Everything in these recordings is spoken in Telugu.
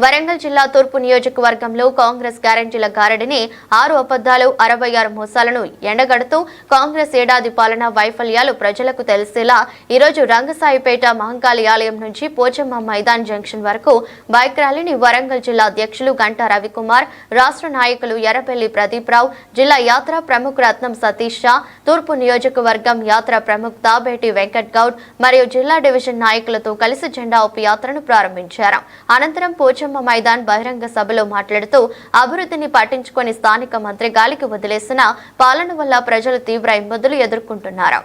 వరంగల్ జిల్లా తూర్పు నియోజకవర్గంలో కాంగ్రెస్ గ్యారంటీల గారడిని ఆరు అబద్దాలు అరవై ఆరు మోసాలను ఎండగడుతూ కాంగ్రెస్ ఏడాది పాలన వైఫల్యాలు ప్రజలకు తెలిసేలా ఈరోజు రంగసాయిపేట మహంకాళి ఆలయం నుంచి పోచమ్మ మైదాన్ జంక్షన్ వరకు బైక్ ర్యాలీని వరంగల్ జిల్లా అధ్యక్షులు గంటా రవికుమార్ రాష్ట్ర నాయకులు ఎర్రపల్లి ప్రదీప్రావు జిల్లా యాత్ర ప్రముఖ రత్నం సతీష్ షా తూర్పు నియోజకవర్గం యాత్ర ప్రముఖ్ తాబేటి వెంకట్ గౌడ్ మరియు జిల్లా డివిజన్ నాయకులతో కలిసి జెండా ఊపి యాత్రను ప్రారంభించారు. అనంతరం పోచమ్మ మైదాన్ బహిరంగ సభలో మాట్లాడుతూ అభివృద్ధిని పట్టించుకొని స్థానిక మంత్రి గాలికి వదిలేసిన పాలన వల్ల ప్రజలు తీవ్ర ఇబ్బందులు ఎదుర్కొంటున్నారు.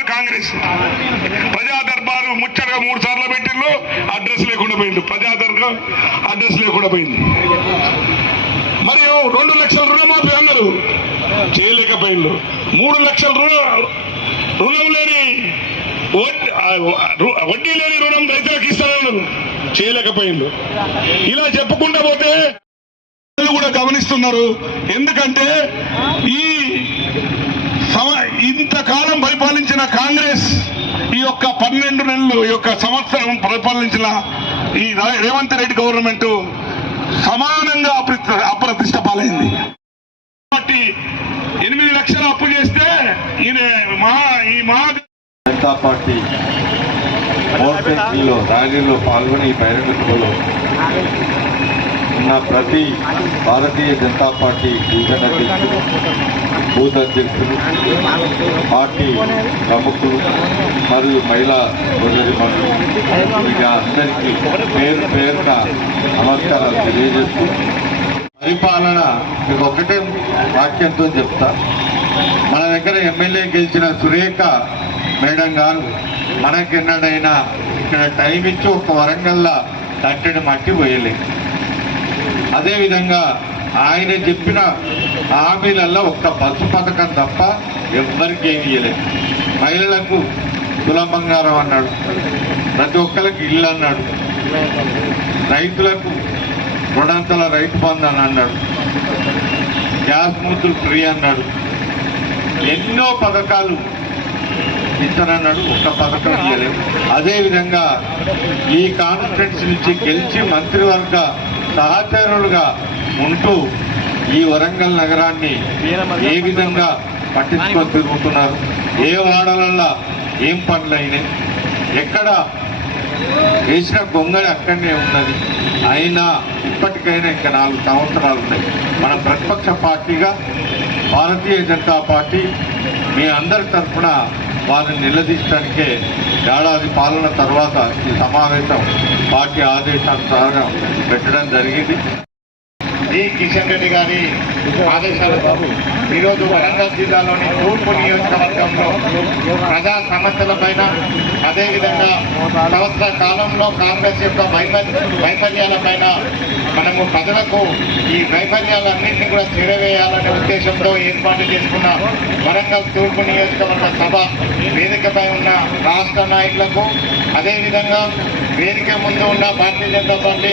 కాంగ్రెస్ ప్రజా దర్బారు ముచ్చటగా మూడు సార్లు అడ్రస్ లేకుండా ప్రజా దర్బార్ అడ్రస్ లేకుండా పోయింది. మరియు రెండు లక్షల రుణమాఫీ అన్నారు. చేయలేకపోయిండు మూడు లక్షల రుణ రుణం లేని వడ్డీ లేని రుణం రైతులకు ఇస్తానన్నారు చేయలేకపోయిండు. ఇలా చెప్పకుండా పోతే కూడా గమనిస్తున్నారు. ఎందుకంటే ఈ ఇంతకాలం పరిపాలించిన కాంగ్రెస్ ఈ యొక్క పన్నెండు నెలలు ఈ యొక్క సంవత్సరం పరిపాలించిన ఈ రేవంత్ రెడ్డి గవర్నమెంట్ సమానంగా అప్రతిష్ట పాలైంది. కాబట్టి ఎనిమిది లక్షలు అప్పు చేస్తే ఈయన మా ఈ మా జనతా పార్టీ మోర్చలో ర్యాలీలో పాల్గొని ఈ ఉన్న ప్రతి భారతీయ జనతా పార్టీ డివిజన్ అధ్యక్షులు బూత్ అధ్యక్షులు పార్టీ ప్రముఖులు మరియు మహిళా ప్రజలు ఇక అందరికీ పేరు పేరున నమస్కారాలు తెలియజేస్తూ పరిపాలన మీకు ఒకటే వాక్యంతో చెప్తా. మన దగ్గర ఎమ్మెల్యే గెలిచిన సురేఖ మేడం గారు మనకెన్నడైనా ఇక్కడ టైం ఇచ్చి ఒక వరంగల్లా తట్టడి మట్టి పోయలేదు అదేవిధంగా ఆయన చెప్పిన హామీలలో ఒక్క బస్సు పథకం తప్ప ఎవ్వరికి ఏమి ఇవ్వలేదు మహిళలకు తులం బంగారం అన్నాడు. ప్రతి ఒక్కరికి ఇల్లు అన్నాడు. రైతులకు రుణంతల రైతు బంధు అని అన్నాడు. గ్యాస్ మూతులు ఫ్రీ అన్నాడు. ఎన్నో పథకాలు ఇస్తానన్నాడు ఒక్క పథకం ఇవ్వలేదు అదేవిధంగా ఈ కాన్ఫరెన్స్ నుంచి గెలిచి మంత్రివర్గ సహచరులుగా ఉంటూ ఈ వరంగల్ నగరాన్ని ఏ విధంగా పట్టించుకొని తిరుగుతున్నారు? ఏ వాడలల్లో ఏం పనులైనాయి? ఎక్కడ వేసిన గొంగళి అక్కడనే ఉన్నది. అయినా ఇప్పటికైనా ఇంకా నాలుగు సంవత్సరాలు ఉన్నాయి. మన ప్రతిపక్ష పార్టీగా భారతీయ జనతా పార్టీ మీ అందరి తరఫున వారిని నిలదీయడానికే ఏడాది పాలన తర్వాత ఈ సమావేశం పార్టీ ఆదేశానుసారం పెట్టడం జరిగింది. ఈ కిషన్ రెడ్డి గారి ఆదేశాల ఈరోజు వరంగల్ జిల్లాలోని తూర్పు సంవత్సరంలో ప్రజా సమస్యలపైన అదేవిధంగా సంవత్సర కాలంలో కాంగ్రెస్ యొక్క వైఫల్యాల పైన మనము ప్రజలకు ఈ వైఫల్యాలన్నింటినీ కూడా చేరవేయాలనే ఉద్దేశంతో ఏర్పాటు చేసుకున్న వరంగల్ తూర్పు నియోజకవర్గ సభ వేదికపై ఉన్న రాష్ట్ర నాయకులకు అదేవిధంగా వేదిక ముందు ఉన్న భారతీయ జనతా పార్టీ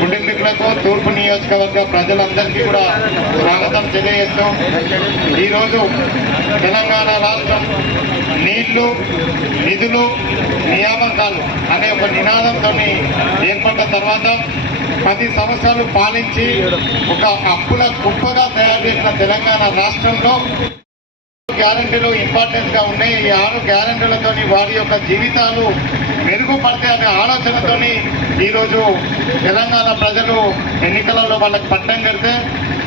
కుటుంబీకులకు తూర్పు నియోజకవర్గ ప్రజలందరికీ కూడా స్వాగతం తెలియజేస్తూ ఈరోజు తెలంగాణ రాష్ట్రం నీళ్ళు నిధులు నియామకాలు అనే ఒక నినాదంతో ఏర్పడ్డ తర్వాత పది సంవత్సరాలు పాలించి ఒక అప్పుల కుప్పగా తయారు చేసిన తెలంగాణ రాష్ట్రంలో గ్యారంటీలు ఇంపార్టెంట్గా ఉన్నాయి. ఈ ఆరు గ్యారంటీలతో వారి యొక్క జీవితాలు మెరుగుపడతాయి అనే ఆలోచనతో ఈరోజు తెలంగాణ ప్రజలు ఎన్నికలలో వాళ్ళకి పట్టం కడితే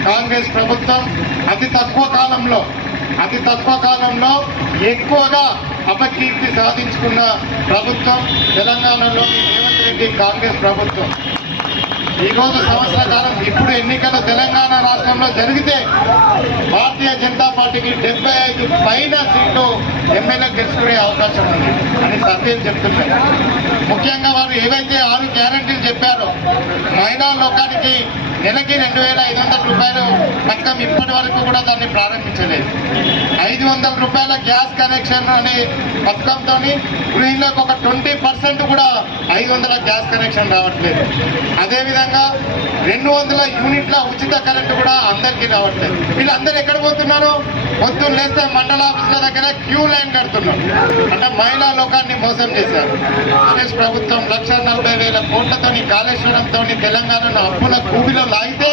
కాంగ్రెస్ ప్రభుత్వం అతి తక్కువ కాలంలో అతి తక్కువ కాలంలో ఎక్కువగా అపకీర్తి సాధించుకున్న ప్రభుత్వం తెలంగాణలోని రేవంత్ రెడ్డి కాంగ్రెస్ ప్రభుత్వం. ఈరోజు సంవత్సర కాలం ఇప్పుడు ఎన్నికలు తెలంగాణ రాష్ట్రంలో జరిగితే భారతీయ జనతా పార్టీకి డెబ్బై ఐదు పైన సీట్లు ఎమ్మెల్యే గెలుచుకునే అవకాశం ఉంది అని సర్వేలు చెప్తున్నారు ముఖ్యంగా వారు ఏవైతే ఆరు గ్యారంటీలు చెప్పారో మహిళా లోకానికి నెలకి రెండు వేల ఐదు వందల రూపాయలు పథకం ఇప్పటి వరకు కూడా దాన్ని ప్రారంభించలేదు. ఐదు వందల రూపాయల గ్యాస్ కనెక్షన్ అనే పథకంతో గృహిణులకు ఒక ట్వంటీ పర్సెంట్ కూడా ఐదు వందల గ్యాస్ కనెక్షన్ రావట్లేదు. అదేవిధంగా రెండు వందల యూనిట్ల ఉచిత కరెంటు కూడా అందరికీ రావట్లేదు. వీళ్ళందరూ ఎక్కడ పోతున్నారు? పొద్దున్న లేస్తే మండల ఆఫీసుల దగ్గర క్యూ లైన్ కడుతున్నాం. అంటే మహిళా లోకాన్ని మోసం చేశారు. కాంగ్రెస్ ప్రభుత్వం లక్ష నలభై వేల కోట్లతోని కాళేశ్వరంతో తెలంగాణను అప్పుల కూబిలో లాగితే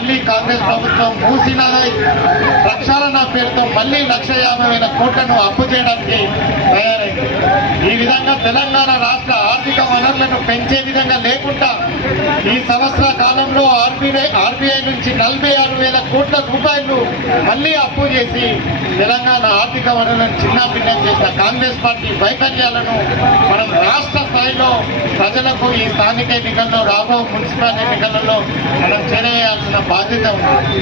మళ్ళీ కాంగ్రెస్ ప్రభుత్వం మూసినదై. ప్రక్షాళన పేరుతో మళ్ళీ లక్ష యాభై వేల కోట్లను అప్పు చేయడానికి తయారైంది. ఈ విధంగా తెలంగాణ రాష్ట్ర ఆర్థిక వనరులను పెంచే విధంగా లేకుండా ఈ సంవత్సర కాలంలో ఆర్బీఐ ఆర్బీఐ నుంచి నలభై ఆరు వేల కోట్ల రూపాయలు మళ్ళీ అప్పు చేసి తెలంగాణ ఆర్థిక వనరులను చిన్నాభిన్నం చేసిన కాంగ్రెస్ పార్టీ వైఫల్యాలను మనం రాష్ట్ర స్థాయిలో ప్రజలకు ఈ స్థానిక ఎన్నికల్లో రాబో మున్సిపల్ ఎన్నికలలో మనం చేరేయాల్సిన బాధ్యత ఉంది